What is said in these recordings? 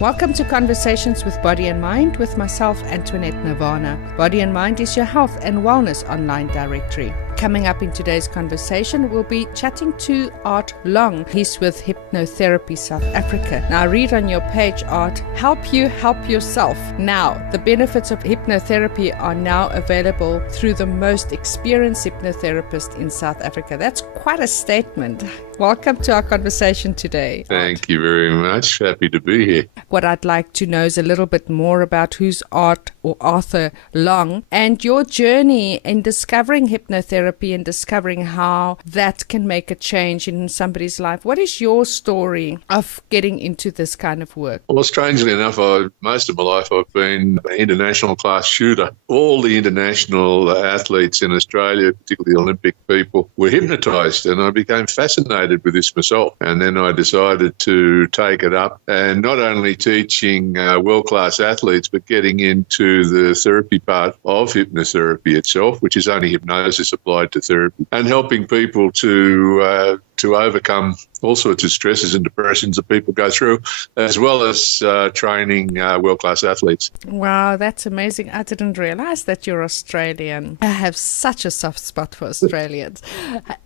Welcome to Conversations with Body and Mind with myself, Antoinette Nirvana. Body and Mind is your health and wellness online directory. Coming up in today's conversation, we'll be chatting to Art Long. He's with Hypnotherapy South Africa. Now, I read on your page, Art, help you help yourself. Now, the benefits of hypnotherapy are now available through the most experienced hypnotherapist in South Africa. That's quite a statement. Welcome to our conversation today. Thank you very much. Happy to be here. What I'd like to know is a little bit more about who's Art or Arthur Long and your journey in discovering hypnotherapy and discovering how that can make a change in somebody's life. What is your story of getting into this kind of work? Well, strangely enough, most of my life I've been an international class shooter. All the international athletes in Australia, particularly Olympic people, were hypnotised, and I became fascinated with this myself. And then I decided to take it up and not only teaching world-class athletes, but getting into the therapy part of hypnotherapy itself, which is only hypnosis applied to therapy, and helping people to overcome all sorts of stresses and depressions that people go through, as well as training world-class athletes. Wow, that's amazing. I didn't realize that you're Australian. I have such a soft spot for Australians.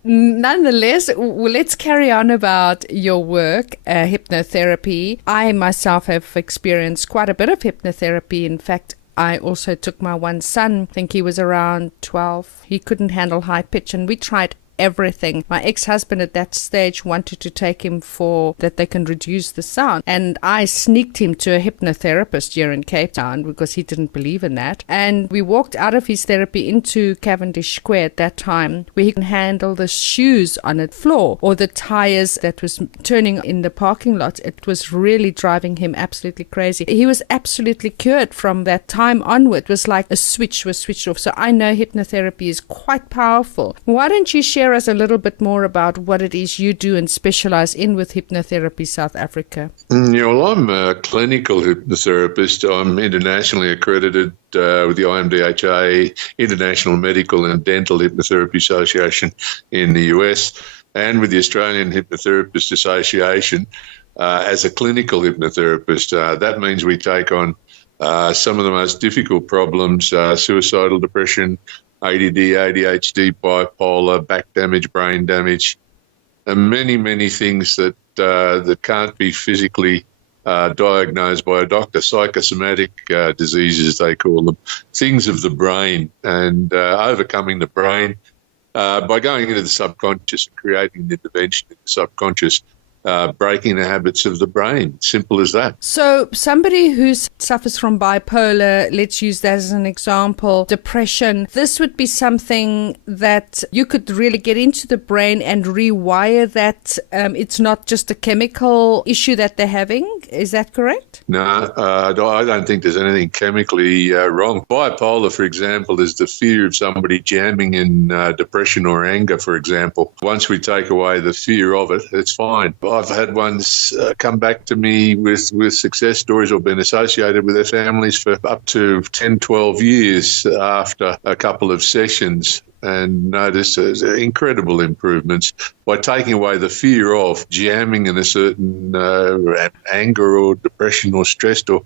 Nonetheless, let's carry on about your work, hypnotherapy. I myself have experienced quite a bit of hypnotherapy. In fact, I also took my one son, I think he was around 12. He couldn't handle high pitch, and we tried everything. My ex-husband at that stage wanted to take him for that they can reduce the sound, and I sneaked him to a hypnotherapist here in Cape Town because he didn't believe in that. And we walked out of his therapy into Cavendish Square at that time, where he can handle the shoes on the floor or the tires that was turning in the parking lot. It was really driving him absolutely crazy. He was absolutely cured from that time onward. It was like a switch was switched off. So I know hypnotherapy is quite powerful. Why don't you share us a little bit more about what it is you do and specialize in with Hypnotherapy South Africa? Yeah, well, I'm a clinical hypnotherapist. I'm internationally accredited with the IMDHA, International Medical and Dental Hypnotherapy Association in the US, and with the Australian Hypnotherapist Association as a clinical hypnotherapist. That means we take on some of the most difficult problems, suicidal depression, ADD, ADHD, bipolar, back damage, brain damage, and many, many things that can't be physically diagnosed by a doctor, psychosomatic diseases, they call them, things of the brain, and overcoming the brain by going into the subconscious and creating an intervention in the subconscious, breaking the habits of the brain. Simple as that. So somebody who suffers from bipolar, let's use that as an example, depression, this would be something that you could really get into the brain and rewire that. It's not just a chemical issue that they're having. Is that correct? No, I don't think there's anything chemically wrong. Bipolar, for example, is the fear of somebody jamming in depression or anger, for example. Once we take away the fear of it, it's fine. I've had ones come back to me with success stories or been associated with their families for up to 10, 12 years after a couple of sessions, and noticed incredible improvements by taking away the fear of jamming in a certain anger or depression or stress, or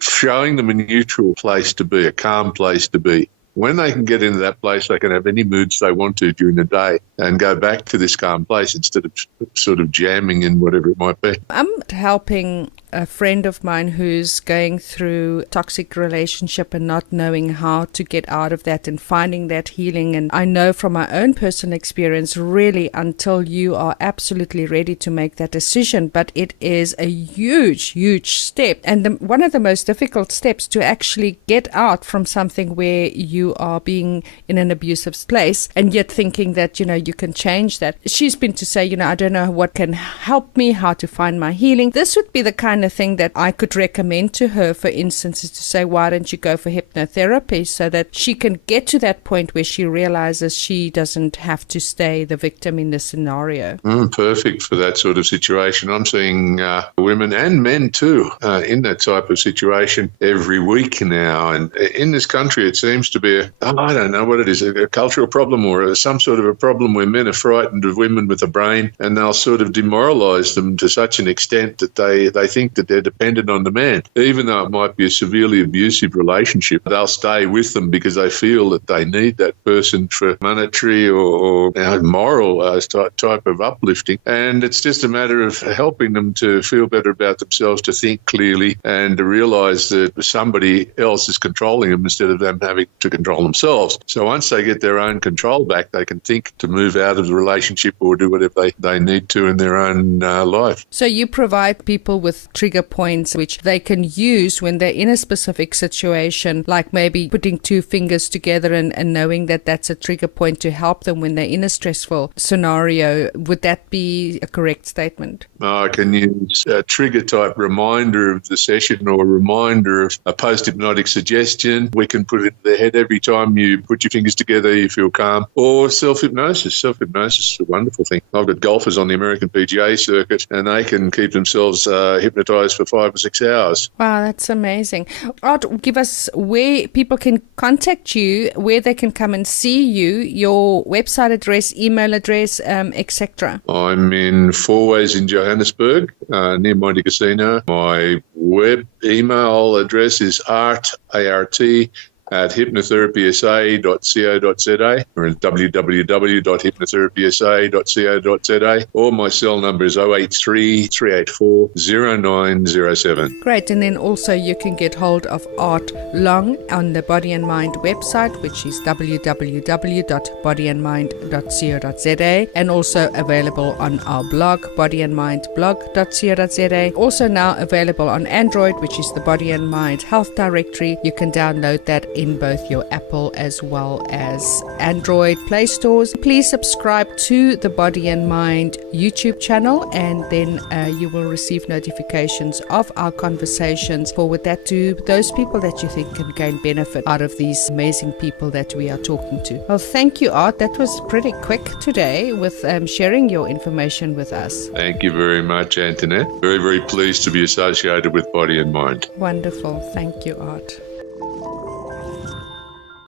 showing them a neutral place to be, a calm place to be. When they can get into that place, they can have any moods they want to during the day and go back to this calm place instead of sort of jamming in whatever it might be. I'm helping a friend of mine who's going through a toxic relationship and not knowing how to get out of that and finding that healing. And I know from my own personal experience, really, until you are absolutely ready to make that decision, but it is a huge, huge step. And one of the most difficult steps to actually get out from something where you are being in an abusive place and yet thinking that, you can change that. She's been to say, I don't know what can help me, how to find my healing. This would be the kind of thing that I could recommend to her, for instance, is to say, why don't you go for hypnotherapy so that she can get to that point where she realizes she doesn't have to stay the victim in the scenario. Perfect for that sort of situation. I'm seeing women and men too in that type of situation every week now. And in this country, it seems to be I don't know what it is, a cultural problem or some sort of a problem where men are frightened of women with a brain, and they'll sort of demoralize them to such an extent that they think think that they're dependent on the man. Even though it might be a severely abusive relationship, they'll stay with them because they feel that they need that person for monetary or moral type of uplifting. And it's just a matter of helping them to feel better about themselves, to think clearly, and to realise that somebody else is controlling them instead of them having to control themselves. So once they get their own control back, they can think to move out of the relationship or do whatever they need to in their own life. So you provide people with trigger points which they can use when they're in a specific situation, like maybe putting two fingers together and knowing that that's a trigger point to help them when they're in a stressful scenario. Would that be a correct statement? I can use a trigger type reminder of the session or a reminder of a post-hypnotic suggestion. We can put it in their head every time you put your fingers together, you feel calm. Or self-hypnosis. Self-hypnosis is a wonderful thing. I've got golfers on the American PGA circuit and they can keep themselves hypnotised for 5 or 6 hours. Wow, that's amazing. Art, give us where people can contact you, where they can come and see you, your website address, email address, etc. I'm in Fourways in Johannesburg, near Monte Casino. My web email address is art@hypnotherapysa.co.za or www.hypnotherapysa.co.za, or my cell number is 083 384 0907. Great. And then also you can get hold of Art Long on the Body and Mind website, which is www.bodyandmind.co.za, and also available on our blog, bodyandmindblog.co.za. Also now available on Android, which is the Body and Mind Health Directory. You can download that in both your Apple as well as Android Play stores. Please subscribe to the Body and Mind YouTube channel, and then you will receive notifications of our conversations. Forward that to those people that you think can gain benefit out of these amazing people that we are talking to. Well, thank you, Art. That was pretty quick today with sharing your information with us. Thank you very much, Antoinette. Very, very pleased to be associated with Body and Mind. Wonderful. Thank you, Art.